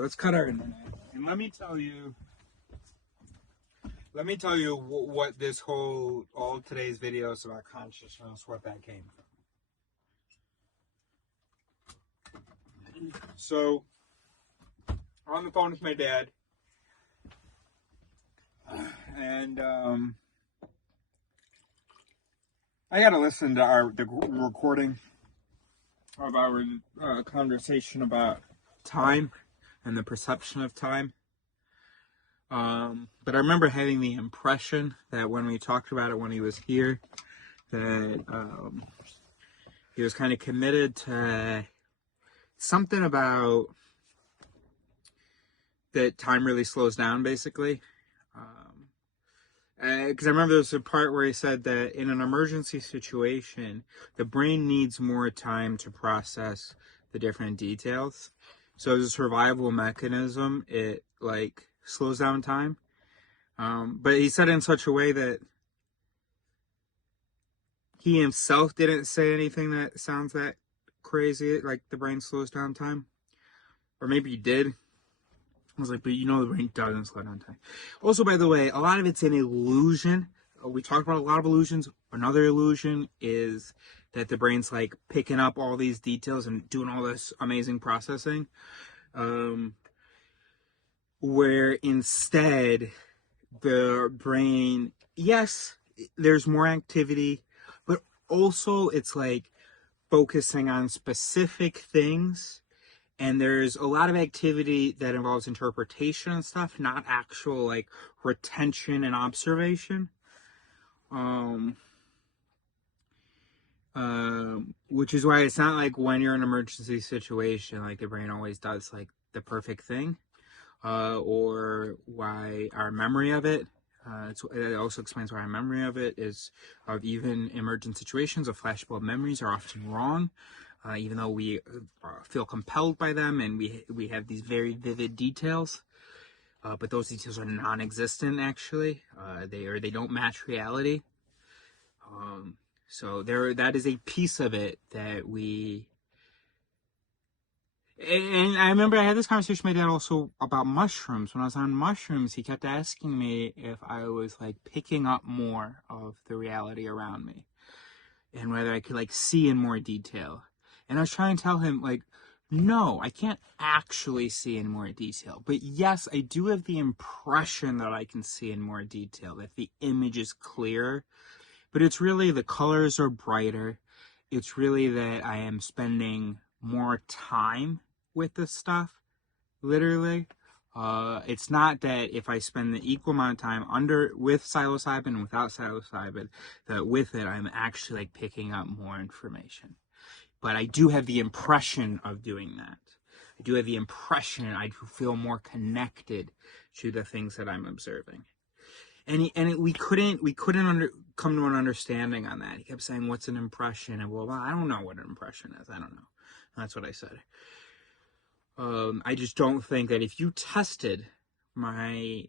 let's cut our internet. And let me tell you what this all today's videos about consciousness, what that came from. So, on the phone with my dad, and I gotta listen to the recording of our conversation about time and the perception of time. But I remember having the impression that when we talked about it when he was here, that he was kind of committed to something about that time really slows down, basically. Because I remember there was a part where he said that in an emergency situation, the brain needs more time to process the different details. So as a survival mechanism, it like slows down time. But he said it in such a way that he himself didn't say anything that sounds that crazy, like the brain slows down time. Or maybe he did. I was like, but you know the brain doesn't slow down time. Also, by the way, a lot of it's an illusion. We talked about a lot of illusions. Another illusion is that the brain's like picking up all these details and doing all this amazing processing. Where instead the brain, yes, there's more activity, but also it's like focusing on specific things. And there's a lot of activity that involves interpretation and stuff, not actual like retention and observation. Which is why it's not like when you're in an emergency situation, like the brain always does like the perfect thing. Or why our memory of it, it also explains why our memory of it is, of even emergent situations, of flashbulb memories are often wrong. Even though we feel compelled by them and we have these very vivid details, but those details are non-existent actually. They don't match reality. So that is a piece of it that we. And I remember I had this conversation with my dad also about mushrooms. When I was on mushrooms, he kept asking me if I was like picking up more of the reality around me, and whether I could like see in more detail. And I was trying to tell him, like, no, I can't actually see in more detail. But yes, I do have the impression that I can see in more detail, that the image is clearer. But it's really the colors are brighter. It's really that I am spending more time with this stuff, literally. It's not that if I spend the equal amount of time with psilocybin and without psilocybin, that with it I'm actually like picking up more information. But I do have the impression of doing that. I do have the impression I do feel more connected to the things that I'm observing. And we couldn't come to an understanding on that. He kept saying, "What's an impression?" And well, I don't know what an impression is. I don't know. That's what I said. I just don't think that if you tested my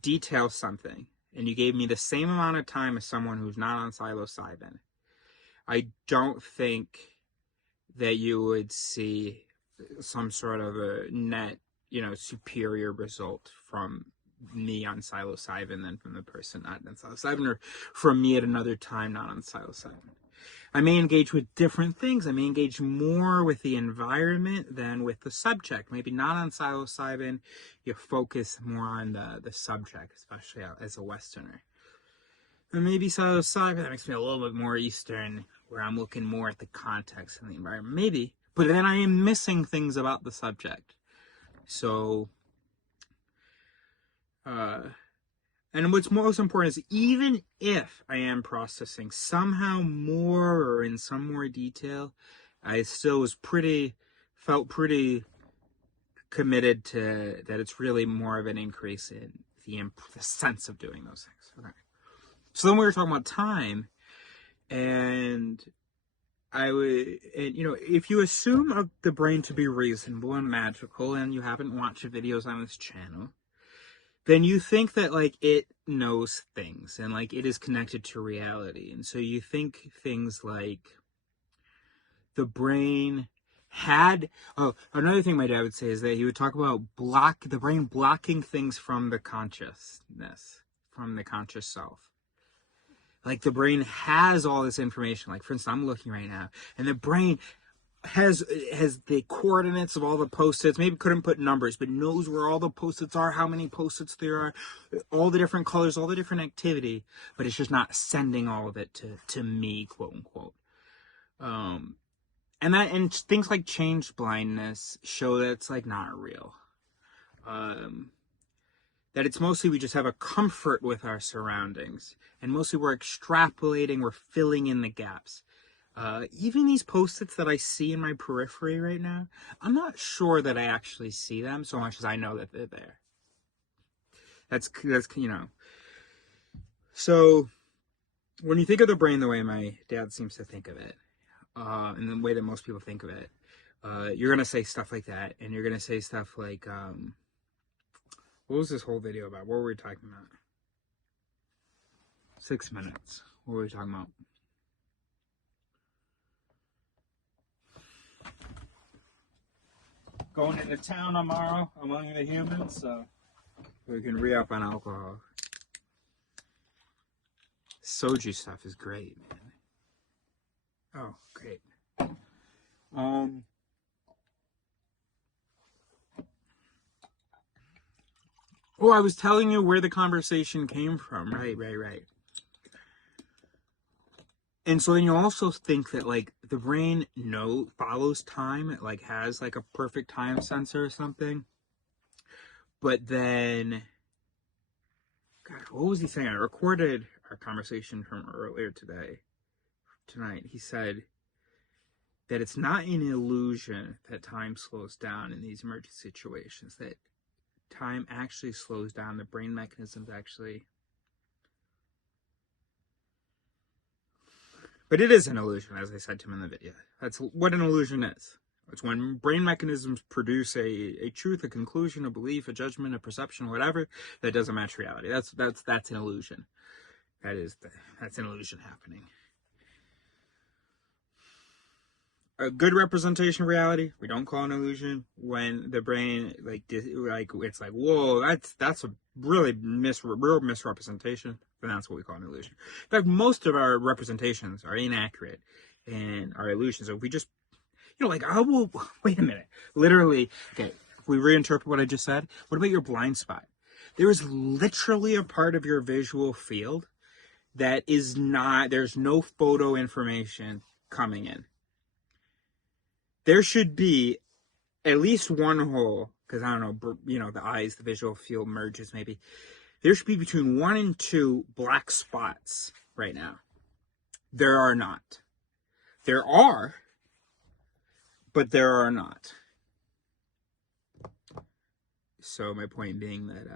detail something and you gave me the same amount of time as someone who's not on psilocybin, I don't think that you would see some sort of a net, superior result from me on psilocybin than from the person not on psilocybin, or from me at another time not on psilocybin. I may engage with different things. I may engage more with the environment than with the subject. Maybe not on psilocybin, you focus more on the subject, especially as a Westerner. And maybe psilocybin, that makes me a little bit more Eastern, where I'm looking more at the context and the environment. Maybe. But then I am missing things about the subject. So, and what's most important is even if I am processing somehow more or in some more detail, I still felt pretty committed to that it's really more of an increase in the sense of doing those things. Okay. So then we were talking about time, and if you assume of the brain to be reasonable and magical, and you haven't watched videos on this channel, then you think that like it knows things and like it is connected to reality. And so you think things like the brain had, oh, another thing my dad would say is that he would talk about the brain blocking things from the consciousness, from the conscious self. Like the brain has all this information. Like for instance, I'm looking right now, and the brain has the coordinates of all the post-its. Maybe couldn't put numbers, but knows where all the post-its are, how many post-its there are, all the different colors, all the different activity. But it's just not sending all of it to me, quote unquote. And things like change blindness show that it's like not real. That it's mostly we just have a comfort with our surroundings, and mostly we're extrapolating, we're filling in the gaps. Even these post-its that I see in my periphery right now, I'm not sure that I actually see them so much as I know that they're there. That's you know. So when you think of the brain the way my dad seems to think of it, and the way that most people think of it, you're gonna say stuff like that, and you're gonna say stuff like, what was this whole video about? What were we talking about? 6 minutes. What were we talking about? Going into town tomorrow among the humans, so we can re-up on alcohol. Soju stuff is great, man. Oh, great. Oh, I was telling you where the conversation came from. Right. And so then you also think that like the brain follows time. It like has like a perfect time sensor or something. But then, God, what was he saying? I recorded our conversation from earlier tonight. He said that it's not an illusion that time slows down in these emergency situations, that time actually slows down. The brain mechanisms actually. But it is an illusion, as I said to him in the video. That's what an illusion is. It's when brain mechanisms produce a truth, a conclusion, a belief, a judgment, a perception, whatever, that doesn't match reality. That's an illusion. That's an illusion happening. A good representation of reality, we don't call an illusion. When the brain it's like, whoa, that's a really real misrepresentation, then that's what we call an illusion. In fact, most of our representations are inaccurate and are illusions. So if we just, like, wait a minute, literally, okay, if we reinterpret what I just said, what about your blind spot? There is literally a part of your visual field that is not, there's no photo information coming in. There should be at least one hole, because I don't know, the eyes, the visual field merges maybe. There should be between 1 and 2 black spots right now. There are not. There are, but there are not. So my point being that,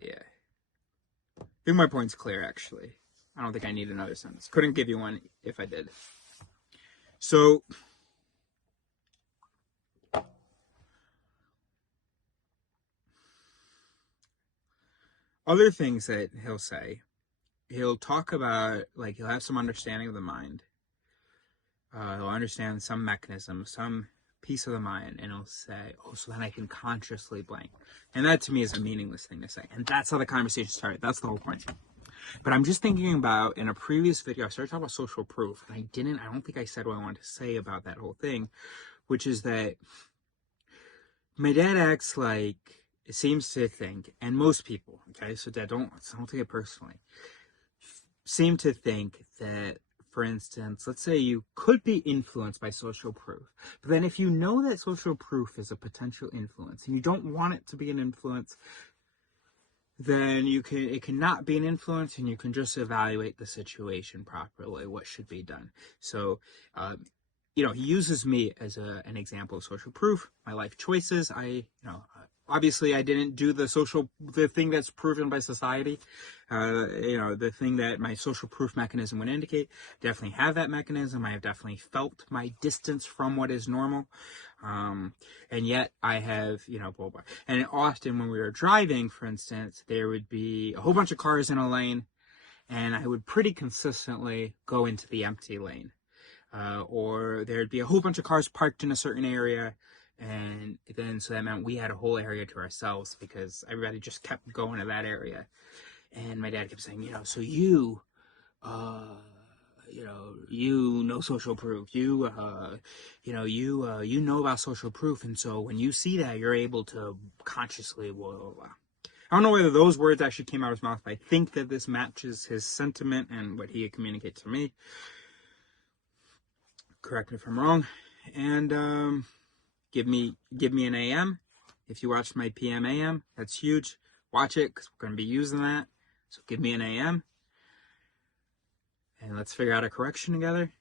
yeah. I think my point's clear, actually. I don't think I need another sentence. Couldn't give you one if I did. So, other things that he'll say, he'll talk about, like, he'll have some understanding of the mind. He'll understand some mechanism, some piece of the mind, and he'll say, oh, so then I can consciously blank. And that to me is a meaningless thing to say. And that's how the conversation started. That's the whole point. But I'm just thinking about, in a previous video, I started talking about social proof, and I don't think I said what I wanted to say about that whole thing, which is that my dad acts like, it seems to think, and most people, okay, so Dad, don't take it personally, seem to think that, for instance, let's say you could be influenced by social proof, but then if you know that social proof is a potential influence, and you don't want it to be an influence, then it cannot be an influence, and you can just evaluate the situation properly, what should be done. So, he uses me as an example of social proof, my life choices. Obviously I didn't do the thing that's proven by society, the thing that my social proof mechanism would indicate. Definitely have that mechanism. I have definitely felt my distance from what is normal. And yet I have, blah, blah. And often when we were driving, for instance, there would be a whole bunch of cars in a lane, and I would pretty consistently go into the empty lane. Or there'd be a whole bunch of cars parked in a certain area, and then so that meant we had a whole area to ourselves because everybody just kept going to that area. And my dad kept saying, so you know social proof. You know about social proof, and so when you see that, you're able to consciously blah, blah, blah. I don't know whether those words actually came out of his mouth, but I think that this matches his sentiment and what he communicates to me. Correct me if I'm wrong. And give me an AM. If you watched my PM AM, that's huge. Watch it, because we're going to be using that. So give me an AM. And let's figure out a correction together.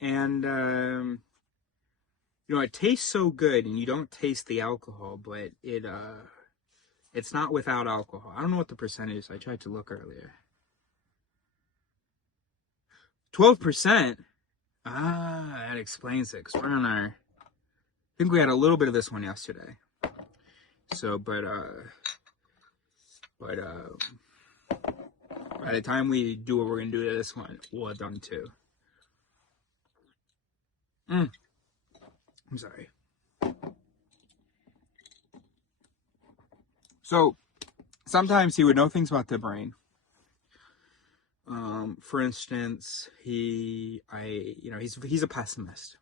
And, it tastes so good, and you don't taste the alcohol, but it's not without alcohol. I don't know what the percentage is. I tried to look earlier. 12%? That explains it, because we're on I think we had a little bit of this one yesterday. So, but by the time we do what we're going to do to this one, we'll have done two. I'm sorry. So, sometimes he would know things about the brain. For instance, he's a pessimist.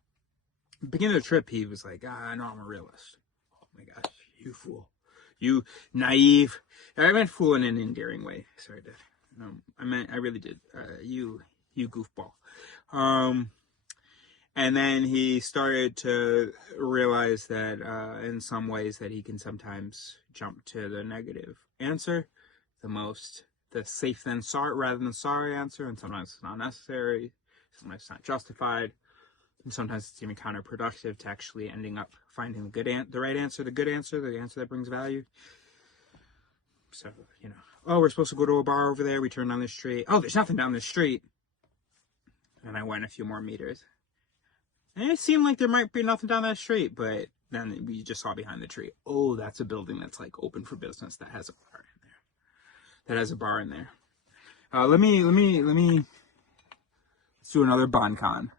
At the beginning of the trip, he was like, no, I'm a realist. Oh my gosh, you fool. You naive. I meant fool in an endearing way. Sorry, Dad. I really did. You goofball. And then he started to realize that in some ways that he can sometimes jump to the negative answer, the safe than sorry rather than sorry answer, and sometimes it's not necessary, sometimes it's not justified, and sometimes it's even counterproductive to actually ending up finding the right answer, the good answer, the answer that brings value. So, we're supposed to go to a bar over there. We turn down the street. Oh, there's nothing down the street. And I went a few more meters. And it seemed like there might be nothing down that street, but then we just saw behind the tree. Oh, that's a building that's like open for business that has a bar in there. Let me let's do another BonCon.